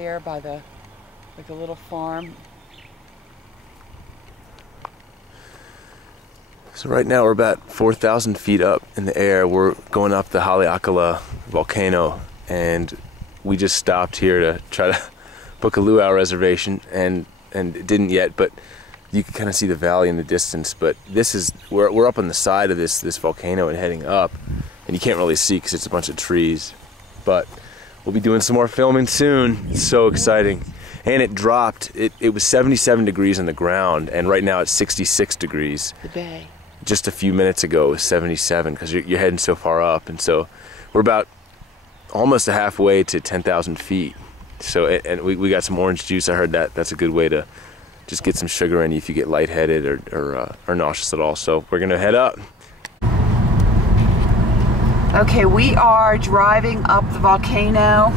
There by the, like a little farm. So right now we're about 4,000 feet up in the air. We're going up the Haleakala volcano, and we just stopped here to try to book a luau reservation, and it didn't yet, but you can kind of see the valley in the distance. But this is, we're up on the side of this volcano and heading up, and you can't really see because it's a bunch of trees. But we'll be doing some more filming soon. It's so exciting. And it dropped. It was 77 degrees on the ground, and right now it's 66 degrees. The bay. Just a few minutes ago it was 77 because you're heading so far up, and so we're about almost halfway to 10,000 feet. So and we got some orange juice. I heard that's a good way to just get some sugar in you if you get lightheaded or nauseous at all. So we're gonna head up. Okay, we are driving up the volcano,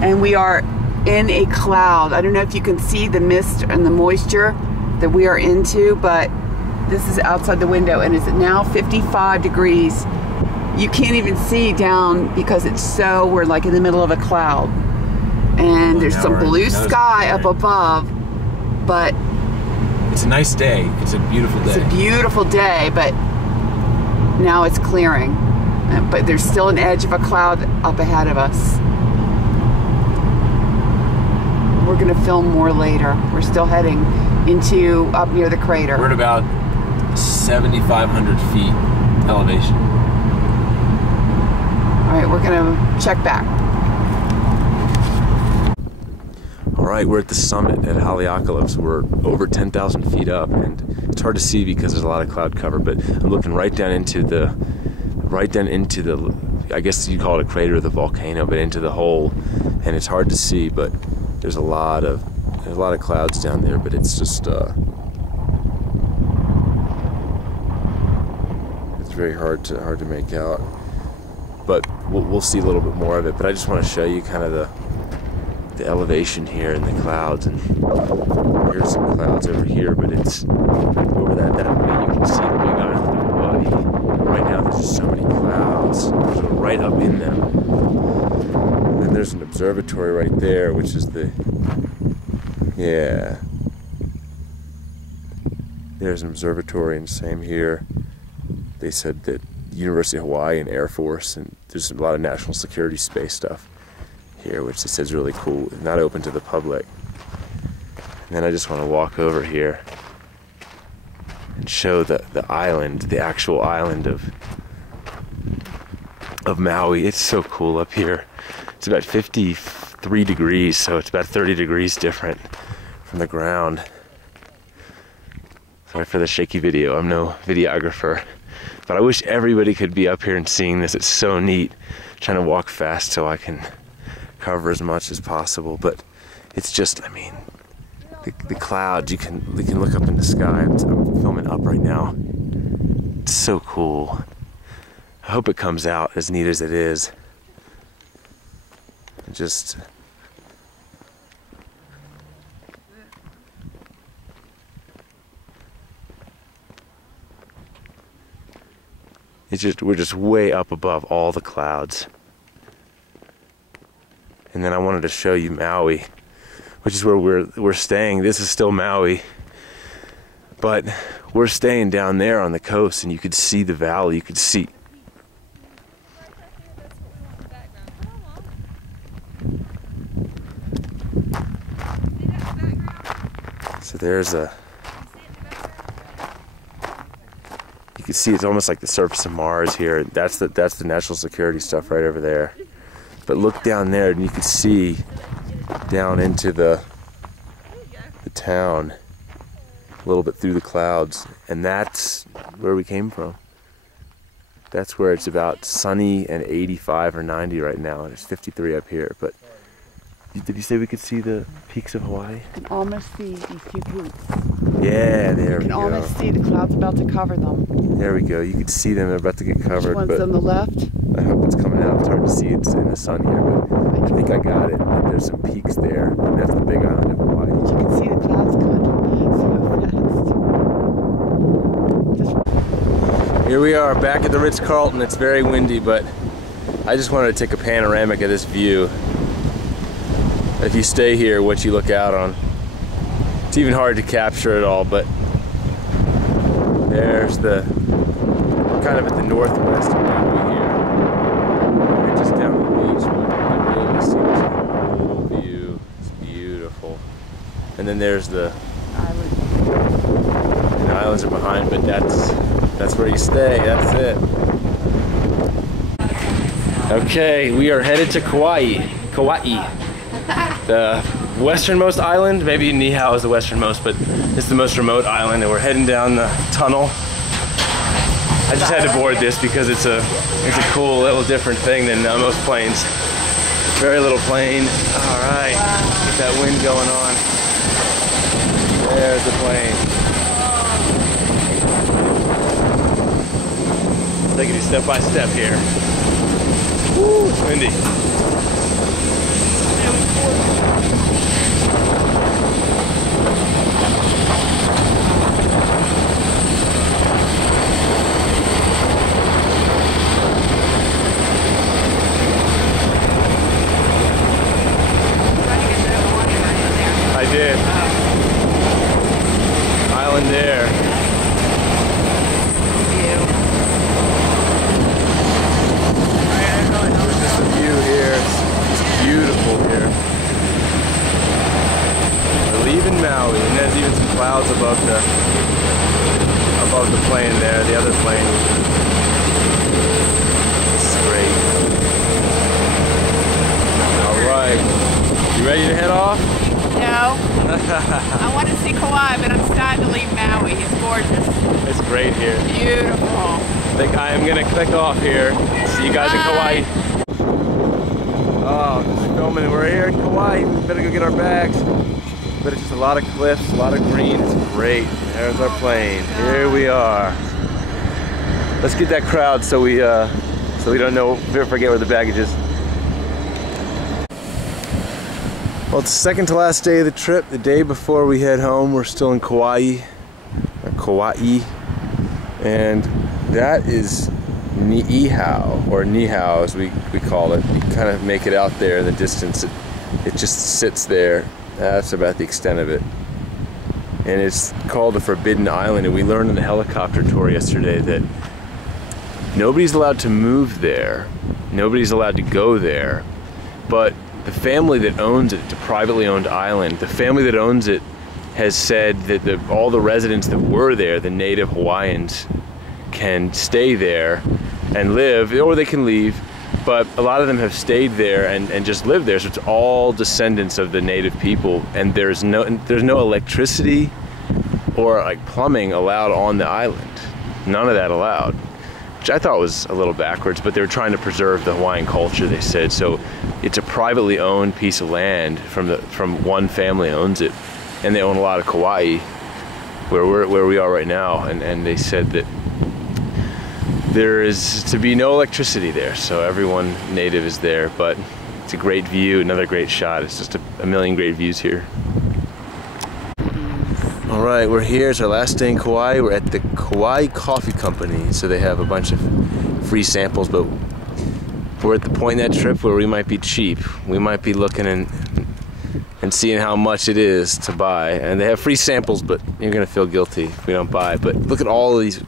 and we are in a cloud. I don't know if you can see the mist and the moisture that we are into, but this is outside the window, and it's now 55 degrees. You can't even see down because we're like in the middle of a cloud. And there's some blue sky up above, but it's a nice day. It's a beautiful day. It's a beautiful day, but now it's clearing. But there's still an edge of a cloud up ahead of us. We're gonna film more later. We're still heading up near the crater. We're at about 7,500 feet elevation. All right, we're gonna check back. All right, we're at the summit at Haleakala, so we're over 10,000 feet up, and it's hard to see because there's a lot of cloud cover, but I'm looking right down into the, I guess you call it a crater of the volcano, but into the hole, and it's hard to see, but there's a lot of clouds down there, but it's just it's very hard to make out. But we'll see a little bit more of it. But I just want to show you kind of the elevation here and the clouds, and here's some clouds over here, but it's over that way you can see the big island of Hawaii. Right now there's just so many clouds, so right up in them. And then there's an observatory right there, which is there's an observatory, and same here. They said that University of Hawaii and Air Force, and there's a lot of national security space stuff here, which they said is really cool, not open to the public. And then I just want to walk over here and show the island, the actual island of Maui. It's so cool up here. It's about 53 degrees, so it's about 30 degrees different from the ground. Sorry for the shaky video, I'm no videographer. But I wish everybody could be up here and seeing this. It's so neat. I'm trying to walk fast so I can cover as much as possible. But it's just, I mean, the clouds, we can look up in the sky. I'm filming up right now. It's so cool. I hope it comes out as neat as it is. Just we're just way up above all the clouds. And then I wanted to show you Maui, which is where we're staying. This is still Maui, but we're staying down there on the coast, and you could see the valley. You could see. So there's you can see it's almost like the surface of Mars here. That's the national security stuff right over there. But look down there, and you can see down into the town a little bit through the clouds, and that's where we came from. That's where it's about sunny and 85 or 90 right now, and it's 53 up here. But did you say we could see the peaks of Hawaii? You can almost see these two peaks. Yeah, there we go. You can almost see the clouds about to cover them. There we go. You can see them. They're about to get covered. One's on the left. I hope it's coming out. It's hard to see. It's in the sun here, but I think I got it. There's some peaks there, and that's the big island of Hawaii. You can see the clouds coming so fast. Here we are back at the Ritz-Carlton. It's very windy, but I just wanted to take a panoramic of this view. if you stay here, what you look out on. It's even hard to capture it all, but there's the, kind of at the northwest of Maui here. We're just down the beach, but you really see this whole view. It's beautiful. And then there's the island. And the islands are behind, but that's where you stay. That's it. Okay, we are headed to Kauai. Kauai. The westernmost island. Maybe Niihau is the westernmost, but it's the most remote island, and we're heading down the tunnel. I just had to board this because it's a cool little different thing than most planes. Very little plane. All right, get that wind going on. There's the plane. Taking it step by step here. Woo, it's windy. I did. Island there. Just the view here. It's beautiful here. We're leaving Maui, and there's even some clouds above the plane there, the other plane. This is great. All right. You ready to head off? No. I want to see Kauai, but I'm starting to leave Maui. It's gorgeous. It's great here. Beautiful. I think I am going to click off here. See you guys in Kauai. Oh, just filming. We're here in Kauai. We better go get our bags. But it's just a lot of cliffs, a lot of green. It's great. There's our plane. Here we are. Let's get that crowd so we don't forget where the baggage is. Well, it's the second to last day of the trip. The day before we head home, we're still in Kauai, and that is Niihau, or Niihau as we call it. You kind of make it out there in the distance. It just sits there. That's about the extent of it. And it's called the Forbidden Island, and we learned in the helicopter tour yesterday that nobody's allowed to move there. Nobody's allowed to go there, but the family that owns it, it's a privately owned island, the family that owns it has said that all the residents that were there, the native Hawaiians, can stay there and live, or they can leave, but a lot of them have stayed there and just lived there, so it's all descendants of the native people, and there's no electricity or like plumbing allowed on the island. None of that allowed, which I thought was a little backwards, but they were trying to preserve the Hawaiian culture, they said. So it's a privately owned piece of land from one family owns it, and they own a lot of Kauai, where we are right now, and they said that there is to be no electricity there, so everyone native is there, but it's a great view, another great shot. It's just a million great views here. All right, we're here. It's our last day in Kauai. We're at the Kauai Coffee Company, so they have a bunch of free samples, but we're at the point in that trip where we might be cheap. We might be looking and seeing how much it is to buy, and they have free samples, but you're gonna feel guilty if we don't buy. But look at all of these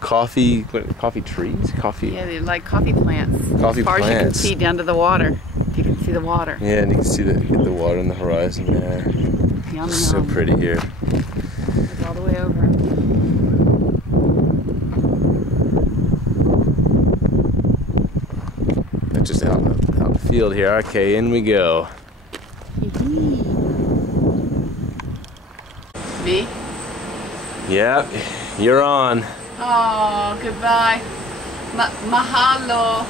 coffee trees? Yeah, they're like coffee plants. Coffee as far plants. as you can see down to the water. If you can see the water. Yeah, and you can see the water on the horizon there. Yum, It's so pretty here. Look all the way over. That's just out in the field here. Okay, in we go. Me? Yep, you're on. Oh, goodbye. Mahalo.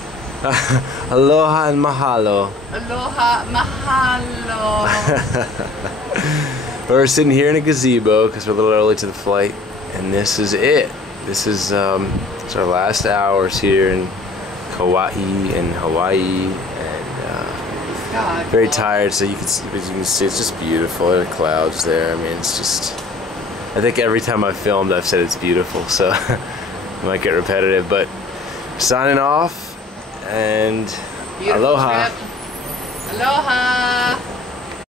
Aloha and mahalo. Aloha, mahalo. We're sitting here in a gazebo because we're a little early to the flight, and this is it. This is it's our last hours here in Kauai and Hawaii, and very tired. So you can see, as you can see, it's just beautiful. There are clouds there. I mean, it's just. I think every time I've filmed, I've said it's beautiful, so it might get repetitive. But signing off, and Beautiful aloha. Trip. Aloha.